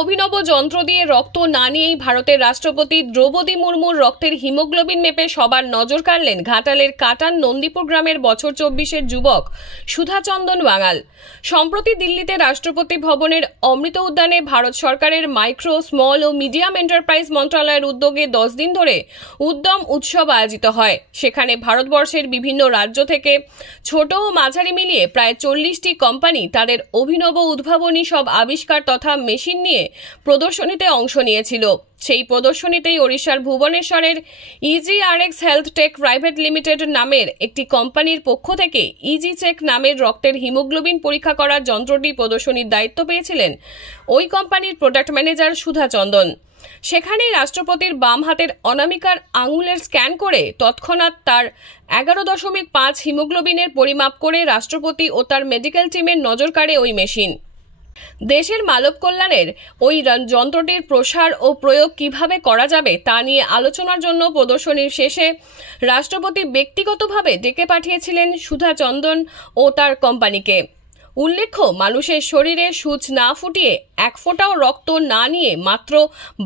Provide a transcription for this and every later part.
অভিনব যন্ত্র দিয়ে রক্ত না নিয়েই ভারতের রাষ্ট্রপতি দ্রৌপদী মুর্মুর রক্তের হিমোগ্লোবিন মেপে সবার নজর কাড়লেন ঘাটালের কাটান নন্দীপুর গ্রামের বছর 24-এর যুবক সুধাচন্দন বাঙাল। সম্প্রতি দিল্লিতে রাষ্ট্রপতি ভবনের অমৃত উদ্যানে ভারত সরকারের মাইক্রো, স্মল ও মিডিয়াম এন্টারপ্রাইজ মন্ত্রণালয়ের উদ্যোগে 10 দিন ধরে উদ্যম উৎসব আয়োজিত হয়। সেখানে ভারতবর্ষের বিভিন্ন রাজ্য থেকে ছোট ও মাঝারি মিলিয়ে প্রায় 40টি কোম্পানি তাদের অভিনব উদ্ভাবনী সব আবিষ্কার তথা মেশিন নিয়ে প্রদর্শনীতে অংশ নিয়েছিল। সেই প্রদর্শনীতেই ওড়িশার ভুবনেশ্বরের EGRX health tech private limited নামের একটি কোম্পানির পক্ষ থেকে ইজি চেক নামের রক্তের হিমোগ্লোবিন পরীক্ষা করার যন্ত্রটি প্রদর্শনীর দায়িত্ব পেয়েছিলেন ওই কোম্পানির প্রোডাক্ট ম্যানেজার সুধাচন্দন। সেখানেই রাষ্ট্রপতির বাম হাতের অনামিকার আঙুলের স্ক্যান করে তৎক্ষণাৎ তার 11.5 হিমোগ্লোবিনের পরিমাপ করে রাষ্ট্রপতি ও তার মেডিকেল টিমের নজর কাড়ে ওই মেশিন। দেশের মানব কল্যাণের ওই যন্ত্রটির প্রসার ও প্রয়োগ কিভাবে করা যাবে তা নিয়ে আলোচনার জন্য প্রদর্শনীর শেষে রাষ্ট্রপতি ব্যক্তিগতভাবে ডেকে পাঠিয়েছিলেন সুধাচন্দন ও তার কোম্পানিকে। উল্লেখ্য, মানুষের শরীরে সূচ না ফুটিয়ে 1 ফোঁটাও রক্ত না নিয়ে মাত্র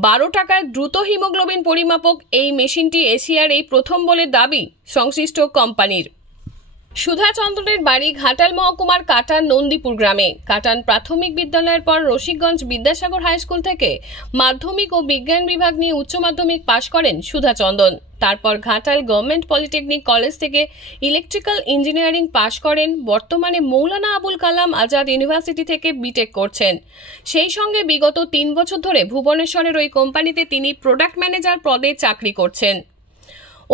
12 টাকায় দ্রুত হিমোগ্লোবিন পরিমাপক এই মেশিনটি এশিয়ার এই প্রথম বলে দাবি সংশ্লিষ্ট কোম্পানির। সুধাচন্দ্রের বাড়ি ঘাটাল মহকুমার কাটান নন্দীপুর গ্রামে। কাটান প্রাথমিক বিদ্যালয়ের পর রসিকগঞ্জ বিদ্যাসাগর হাই স্কুল থেকে মাধ্যমিক ও বিজ্ঞান বিভাগ নিয়ে উচ্চ মাধ্যমিক পাশ করেন সুধাচন্দন। তারপর ঘাটাল গভর্নমেন্ট পলিটেকনিক কলেজ থেকে ইলেকট্রিক্যাল ইঞ্জিনিয়ারিং পাশ করেন। বর্তমানে মৌলানা আবুল কালাম আজাদ ইউনিভার্সিটি থেকে বিটেক করছেন। সেই সঙ্গে বিগত 3 বছর ধরে ভুবনেশ্বরের ওই কোম্পানিতে তিনি প্রোডাক্ট ম্যানেজার পদে চাকরি করছেন।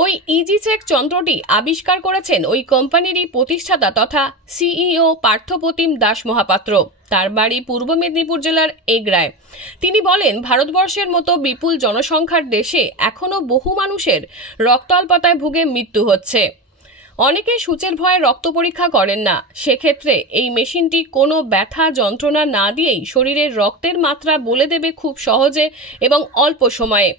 ওই ইজি চেক যন্ত্রটি আবিষ্কার করেছেন ওই কোম্পানিরই প্রতিষ্ঠাতা তথা সিইও পার্থপ্রতিম দাস মহাপাত্র। তার বাড়ি পূর্ব মেদিনীপুর জেলার এগরায়। তিনি বলেন, ভারতবর্ষের মতো বিপুল জনসংখ্যার দেশে এখনো বহু মানুষের রক্তাল্পতায় ভুগে মৃত্যু হচ্ছে। অনেকে সূচের ভয়ে রক্ত পরীক্ষা করেন না। সেক্ষেত্রে এই মেশিনটি কোনো ব্যথা যন্ত্রণা না দিয়েই শরীরের রক্তের মাত্রা বলে দেবে খুব সহজে এবং অল্প সময়ে।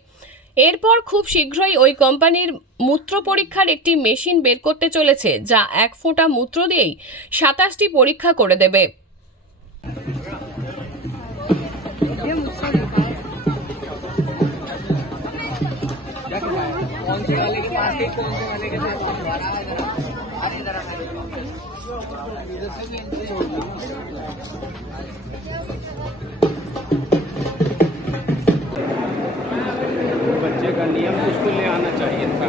এরপর খুব শীঘ্রই ওই কোম্পানির মূত্র পরীক্ষার একটি মেশিন বের করতে চলেছে, যা 1 ফোঁটা মূত্র দিয়েই 27টি পরীক্ষা করে দেবে। बच्चे का नियम उसको ले आना चाहिए था।